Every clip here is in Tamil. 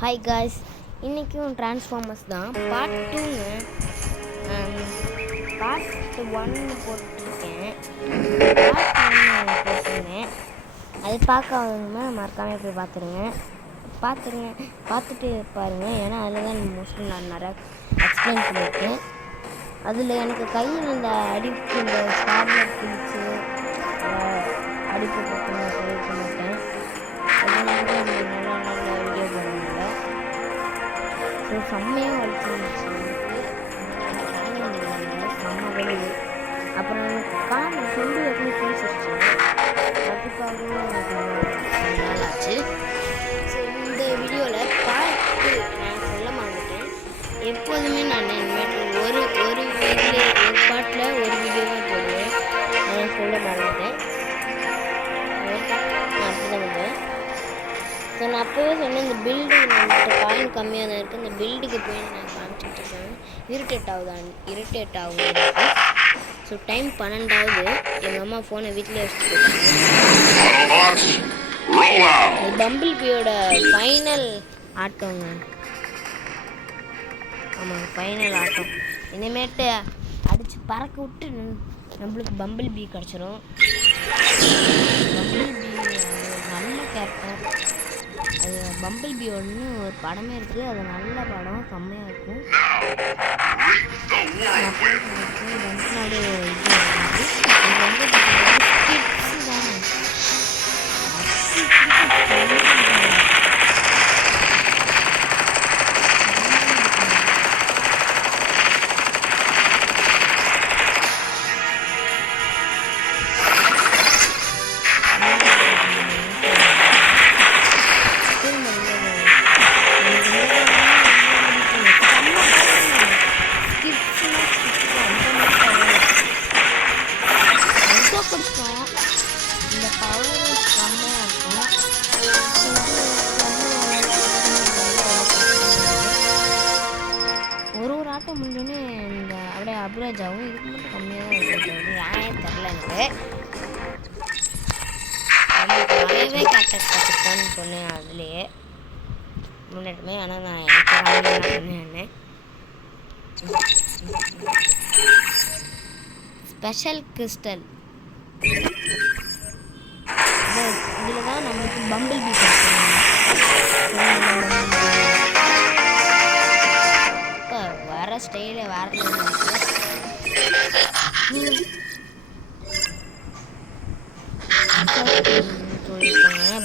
ஹாய் காய்ஸ், இன்றைக்கும் ட்ரான்ஸ்ஃபார்மர்ஸ் தான் பார்ட் 2ங்க. பார்ட் 1 போட்டிருக்கேன். அது பார்க்காதவங்க மறக்காமல் போய் பார்த்துட்டு பாருங்கள். ஏன்னா அதில் தான் மோஸ்ட்லி நான் நிறையா எக்ஸ்பிளைன் பண்ணியிருக்கேன். அதில் எனக்கு கையில் இந்த அடிப்பு இந்த ஸ்டார்லர் கிழிச்சு அடிப்பு போட்டு நான் சொல்லிக்க மாட்டேன். அதனால நல்ல வீடியோ பண்ணுங்க. ஸோ செம்மையாக வலிச்சிருந்துச்சு செம்ம வலி. அப்புறம் கால் சொல்லி எப்படி பேசிடுச்சு, அதுக்காகவும் எனக்கு நாள் ஆச்சு. ஸோ இந்த வீடியோவில் பார்த்து நான் சொல்ல மாட்டேன். எப்போதுமே நான் இனிமேல் ஒரு பாட்டில் ஒரு வீடியோ தான் போடுவேன். நான் சொல்ல மாட்டேன். நான் அப்படி தான் பண்ணுவேன். ஸோ நான் அப்போவே சொன்னேன், இந்த பில்டு நம்மகிட்ட காயின் கம்மியாக தான் இருக்குது. இந்த பில்டுக்கு போய் நான் காமிச்சிட்டு இருக்கேன். இரிட்டேட் ஆகுது. ஸோ டைம் 12 எங்கள் அம்மா ஃபோனை வீட்டிலே வச்சுட்டு போயிட்டாங்க. பம்பிள் பியோட ஃபைனல் ஆட்டங்க. ஆமாங்க, ஃபைனல் ஆட்டம். இனிமேட்டு அடித்து பறக்க விட்டு நம்மளுக்கு பம்பிள் பி கிடச்சிரும். பம்பிள் பி நல்ல கேரக்டர். அது பம்பிள் பி ஒன்று ஒரு படமே இருக்குது. அது நல்ல படம், செம்மையாக இருக்கும். இந்த பவர் செம்மையாக இருக்கும். ஒரு ஆட்டம் முடிஞ்சோடனே இந்த அப்படியே அப்ராஜ் ஆகும். இதுக்கு மட்டும் கம்மியாக தான் இருக்குது. ஏன் தெரில எனக்கு நிறையவே கற்றுக்கான்னு சொன்னேன் அதுலேயே முன்னாடியுமே. ஆனால் நான் எனக்கு சொன்னேன் ஸ்பெஷல் கிறிஸ்டல். இதில் தான் நம்மளுக்கு பம்பிள் பீ இப்போ வர ஸ்டைல வேற சொல்லியிருக்காங்க.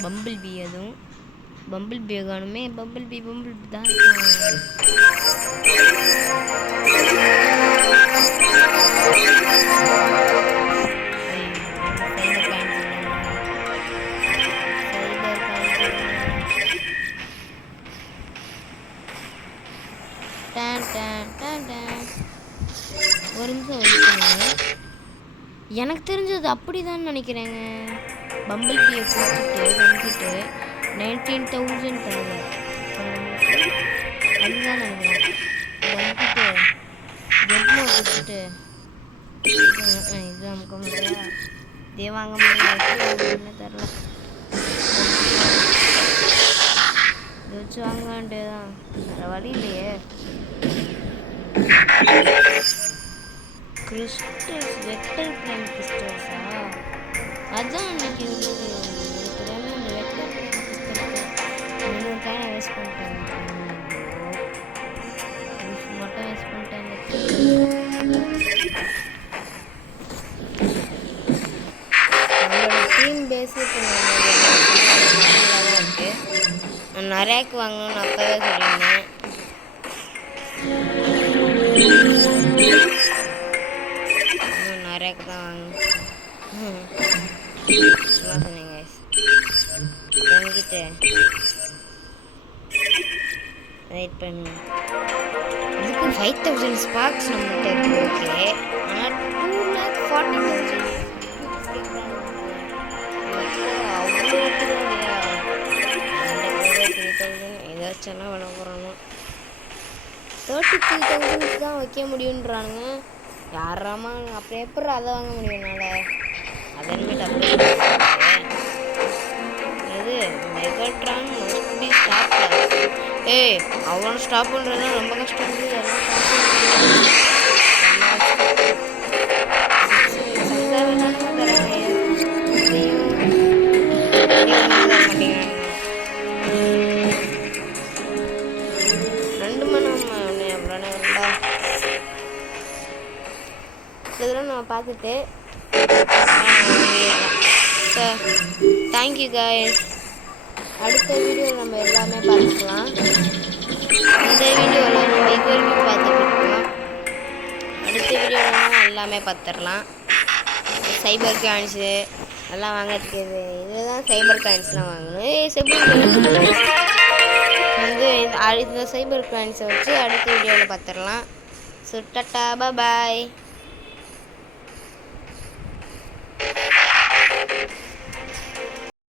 பம்பிள் பீ அதுவும் பம்பிள் பீ காணுமே. பம்பிள் பீ தான் ஒரு நிமிஷம் வச்சுக்கோங்க. எனக்கு தெரிஞ்சது அப்படிதான் நினைக்கிறேங்க. பம்பிள் பீயை கொடுத்துட்டு 19,000 தேவை. அதுதான் நினைக்கிறேன். வந்துட்டு ஜெட்மோ கொடுத்துட்டு இது நமக்கு முடியா இதே வாங்க முடியாது. என்ன தரல இதை வச்சு வாங்க வேண்டியதுதான். வேறு வழி இல்லையே. கிறிஸ்டல்ஸ் வெக்டர் பிரைம் கிறிஸ்டல்ஸா? அதுதான் அன்னைக்கு தெரியாம இந்த வெக்டர் பிரைம் கிறிஸ்டல்ஸை 3 டைம் வேஸ்ட் பண்ணிட்டேன். மட்டும் வேஸ்ட் பண்ணிட்டேன். நம்மளோட டீம் பேஸுக்கு இருக்கு. நான் நிறையாக்கு வாங்கணும்னு அப்போவே சொல்லியிருந்தேன். நிறையாக்கு தான் வாங்கணும் சொன்னேன் கைஸ். என்கிட்ட வெயிட் பண்ணுங்க. இதுக்கு 5,000 ஸ்பார்க்ஸ் நம்மகிட்ட இருக்கு. ஓகே, ஆனால் 2,40,000 அவ்வளோ 3,000 இதை வச்செல்லாம் விட போகிறாங்க. 33,000 தான் வைக்க முடியுன்றானுங்க. யாராமா அப்போ எப்படி அதை வாங்க முடியும் என்னால்? அதன்மேட்டு அப்படியே இது மெகாட்ரான் மஸ்ட் பி ஸ்டாப். ஏய் அவனை ஸ்டாப் பண்ணுறதுனா ரொம்ப கஷ்டம் இல்லை எல்லாம் ஸ்டாப் பண்ண தராங்க இதையும் தர மாட்டேங்கிறாங்க 2 மணி நேரம் எவ்வளோ நேரம்டா இதெல்லாம் நான் பார்த்துட்டு தேங்க்யூ காய்ஸ். அடுத்த வீடியோவில் நம்ம எல்லாமே பார்த்துக்கலாம். இந்த வீடியோவில் நம்ம இது வரைக்கும் பார்த்துட்ருக்கோம். அடுத்த வீடியோவில் எல்லாமே பார்த்துடலாம். சைபர் காயின்ஸு எல்லாம் வாங்கிறதுக்கு இதில் தான் சைபர் காயின்ஸ்லாம் வாங்கணும். வந்து இந்த சைபர் காயின்ஸை வச்சு அடுத்த வீடியோவில் பார்த்துடலாம். ஸோ டாட்டா பாய்.